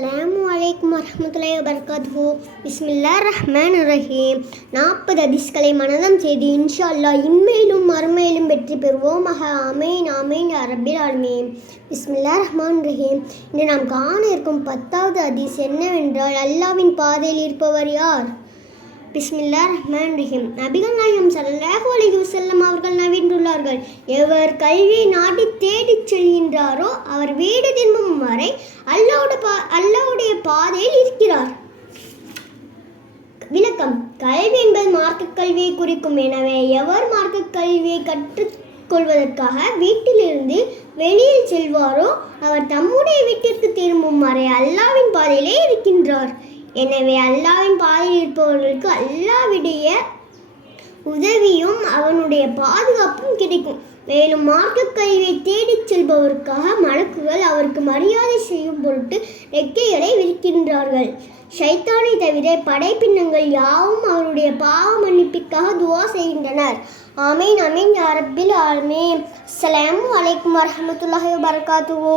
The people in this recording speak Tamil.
அஸ்ஸலாமு அலைக்கும் வரஹ்மத்துல்லாஹி பிஸ்மில்லா ரஹ்மான் ரஹீம் நாற்பது அதிஸ்களை மனதம் செய்து இன்ஷா அல்லாஹ் இன்மையிலும் மறுமையிலும் வெற்றி பெறுவோம். மக அமேன் அமேன் அரபில் ஆலமீன். பிஸ்மில்லா ரஹ்மான் ரஹீம் இன்று நாம் காண இருக்கும் பத்தாவது அதிஸ் என்னவென்றால் அல்லாவின் பாதையில் இருப்பவர் யார்? பிஸ்மில்லா ரஹ்மான் ரஹீம் நபிகள் நாயகம் ஸல்லல்லாஹு அலி வசல்லம் அவர்கள் நவீன்றுள்ளார்கள் எவர் கல்வியை நாடி தேடிச் செல்கின்றாரோ அவர் வீடு திரும்பும் வரை அல்லாவோட பா அல்ல கல்வி என்பது மார்க்க கல்வியை குறிக்கும். எனவே எவர் மார்க்க கல்வியை கற்றுக்கொள்வதற்காக வீட்டிலிருந்து வெளியில் செல்வாரோ அவர் தம்முடைய வீட்டிற்கு திரும்பும் வரை அல்லாவின் பாதையிலே இருக்கின்றார். எனவே அல்லாவின் பாதையில் இருப்பவர்களுக்கு அல்லாவிடைய உதவியும் அவனுடைய பாதுகாப்பும் கிடைக்கும். மேலும் மார்க்க கல்வியை தேடிச் செல்பவருக்காக மலக்குகள் அவருக்கு மரியாதை செய்யும் பொருட்டு ரெக்கைகளை விரிக்கின்றார்கள். ஷைத்தானை தவிர படைப்பின்னங்கள் யாவும் அவருடைய பாவ மன்னிப்பிற்காக துவா செய்கின்றனர். ஆமீன் அமீன் யாரப்பில் ஆமீன் அஸ்லாம் வலைக்கம் வரமத்துல்லாஹி வபரகாத்துஹு.